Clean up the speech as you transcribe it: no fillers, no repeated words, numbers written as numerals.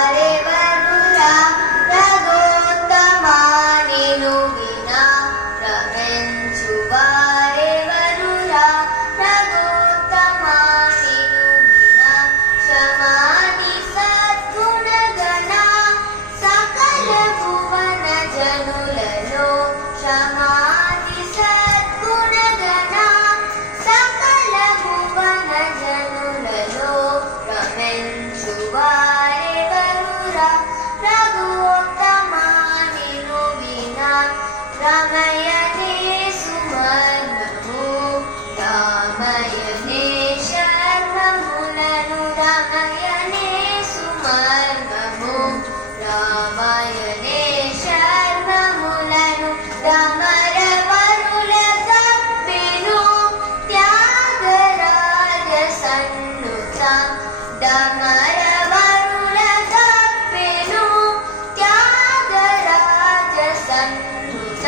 రమెంచువారెవరురా రఘోత్తమా నిను వినా రమెంచువారెవరురా రఘోత్తమా నిను వినా క్షమాని సద్గుణగణ సకల భువన జనులలో క్షమాని సద్గుణగణ సకల భువన జనులలో రమెంచువారెవరురా రఘోత్తమా నిను వినా రమయనే సుమర్మము రామయనే శర్మములను రమయనే సుమర్మము రామయనే శర్మములను రమరవరుల గప్పెను త్యాగరాజ సన్నుత డమరవరుల గప్పెను త్యాగరాజ సన్నుత